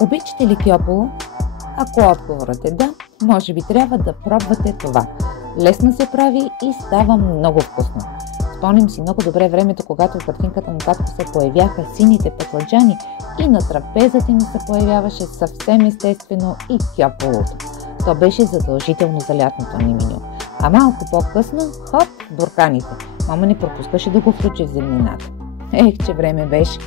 Обичате ли кьополо? Ако отговорът е да, може би трябва да пробвате това. Лесно се прави и става много вкусно. Спомням си много добре времето, когато в градинката на татко се появяха сините пътладжани и на трапезата ни се появяваше съвсем естествено и кьополото. То беше задължително за лятното ни меню. А малко по-късно, хоп, бурканите. Мама не пропускаше да го включи в земнината. Ех, че време беше!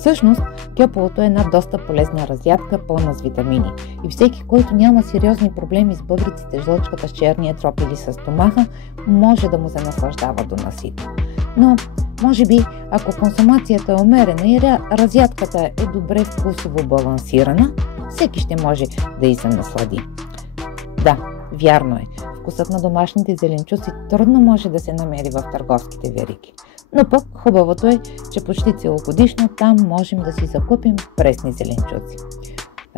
Всъщност, кьополото е една доста полезна разядка, пълна с витамини. И всеки, който няма сериозни проблеми с бъбриците, жлъчката, с черния троп или с стомаха, може да му се наслаждава до насито. Но, може би, ако консумацията е умерена и разядката е добре вкусово балансирана, всеки ще може да и се наслади. Да, вярно е. Вкусът на домашните зеленчуци трудно може да се намери в търговските вериги. Но пък хубавото е, че почти целогодишно там можем да си закупим пресни зеленчуци.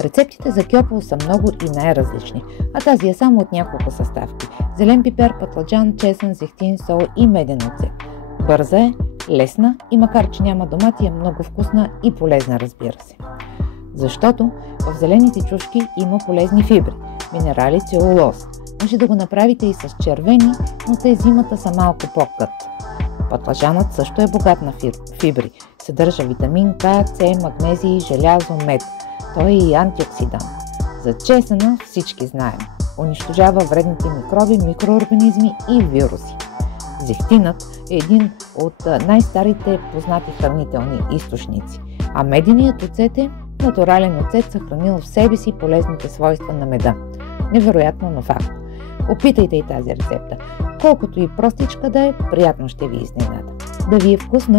Рецептите за кьополо са много и най-различни, а тази е само от няколко съставки. Зелен пипер, пътладжан, чесън, зехтин, сол и меден оцет. Бърза е, лесна и макар че няма домати, е много вкусна и полезна, разбира се. Защото в зелените чушки има полезни фибри, минерали, целулоз. Може да го направите и с червени, но те зимата са малко по-кът. Пътладжанът също е богат на фибри. Съдържа витамин К, С, магнезий, желязо, мед. Той е и антиоксидант. За чесъна всички знаем. Унищожава вредните микроби, микроорганизми и вируси. Зехтинът е един от най-старите познати хранителни източници, а меденият оцет е натурален оцет, съхранил в себе си полезните свойства на меда. Невероятно, но факт. Опитайте и тази рецепта. Колкото и простичка да е, приятно ще ви изненада. Да ви е вкусно!